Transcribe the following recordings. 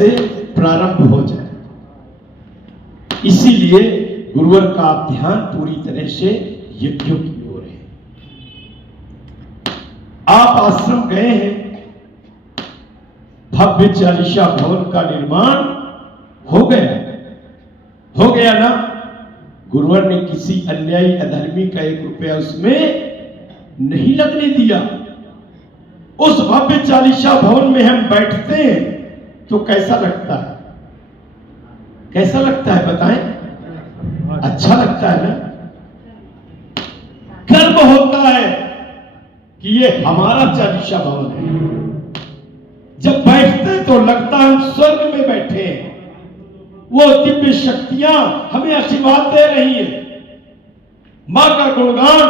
से प्रारंभ हो जाए। इसीलिए गुरुवर का ध्यान पूरी तरह से यज्ञों की ओर है। आप आश्रम गए हैं, भव्य चालीसा भवन का निर्माण हो गया ना। गुरुवर ने किसी अन्यायी अधर्मी का 1 रुपया उसमें नहीं लगने दिया। उस भव्य चालीसा भवन में हम बैठते हैं तो कैसा लगता है? कैसा लगता है बताएं? अच्छा लगता है ना। गर्व होता है कि ये हमारा चालीसा भवन है। जब बैठते तो लगता है हम स्वर्ग में बैठे हैं। वो दिव्य शक्तियां हमें आशीर्वाद दे रही हैं। मां का गुणगान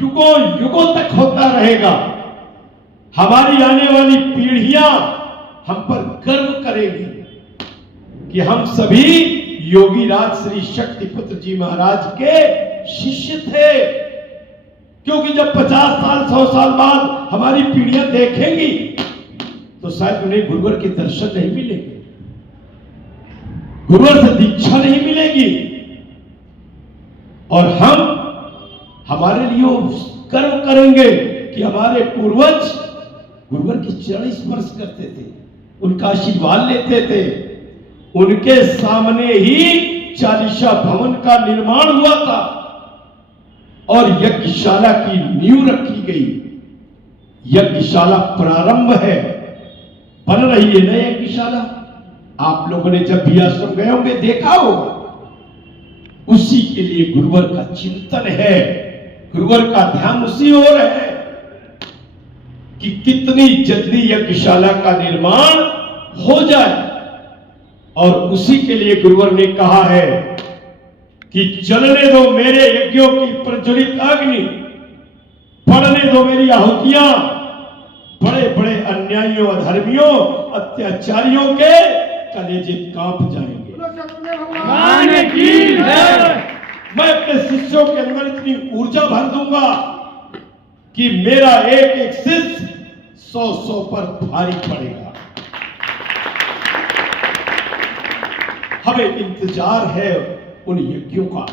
युगों युगों तक होता रहेगा। हमारी आने वाली पीढ़ियां हम पर गर्व करेगी कि हम सभी योगी राज श्री शक्तिपुत्र जी महाराज के शिष्य थे। क्योंकि जब 50 साल 100 साल बाद हमारी पीढ़ियां देखेंगी तो शायद उन्हें गुरुवर के दर्शन नहीं मिलेंगे, गुरुवर से दीक्षा नहीं मिलेगी, और हम हमारे लिए कर्म करेंगे कि हमारे पूर्वज गुरुवर के चरण स्पर्श करते थे, उनका आशीर्वाद लेते थे। उनके सामने ही चालीसा भवन का निर्माण हुआ था और यज्ञशाला की नींव रखी गई। यज्ञशाला प्रारंभ है, बन रही है ना यज्ञशाला। आप लोगों ने जब भी आश्रम गए होंगे देखा होगा। उसी के लिए गुरुवर का चिंतन है, गुरुवर का ध्यान उसी ओर है कि कितनी जल्दी यज्ञशाला का निर्माण हो जाए। और उसी के लिए गुरुवर ने कहा है कि चलने दो मेरे यज्ञों की प्रज्वलित अग्नि, पड़ने दो मेरी आहुतियां, बड़े बड़े अन्यायियों अधर्मियों अत्याचारियों के कलेजे कांप जाएंगे। मैं अपने शिष्यों के अंदर इतनी ऊर्जा भर दूंगा कि मेरा एक एक शिष्य 100 पर भारी पड़ेगा। हमें इंतजार है उन यज्ञों का,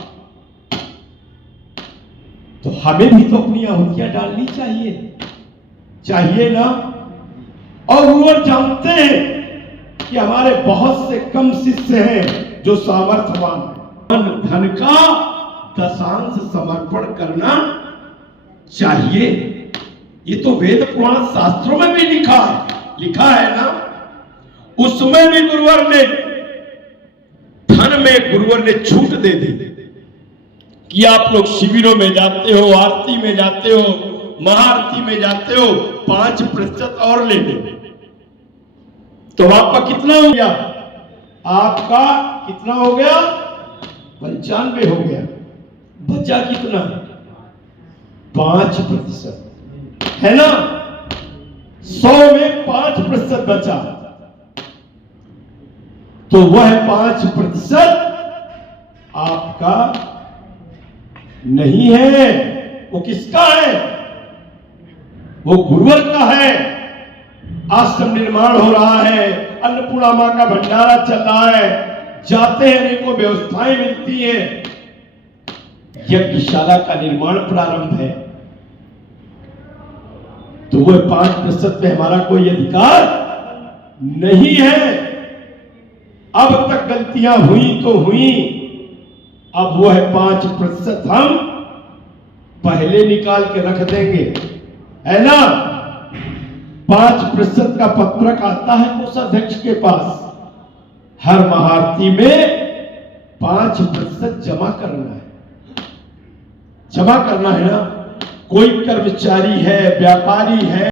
तो हमें भी तो अपनी आहुतियां डालनी चाहिए ना। और वो जानते हैं कि हमारे बहुत से कम शिष्य हैं जो सामर्थ्यवान हैं। धन का दशांश समर्पण करना चाहिए। ये तो वेद पुराण शास्त्रों में भी लिखा है ना। उसमें भी गुरुवर ने धन में गुरुवर ने छूट दे दी कि आप लोग शिविरों में जाते हो, आरती में जाते हो, महाआरती में जाते हो, 5% और ले लो। तो आपका कितना हो गया? आपका कितना हो गया? 95 हो गया। बचा कितना? 5% है ना। 100 में 5% बचा, तो वह 5% आपका नहीं है। वो किसका है? वो गुरुवर का है। आश्रम निर्माण हो रहा है, अन्नपूर्णा मां का भंडारा चल रहा है, जाते हैं अनेकों व्यवस्थाएं मिलती हैं। यज्ञशाला का निर्माण प्रारंभ है, तो वह 5% में हमारा कोई अधिकार नहीं है। अब तक गलतियां हुई तो हुई, अब वह 5% हम पहले निकाल के रख देंगे, है ना। 5% का पत्रक आता है कोषाध्यक्ष के पास। हर महाआरती में 5% जमा करना है ना। कोई कर्मचारी है, व्यापारी है,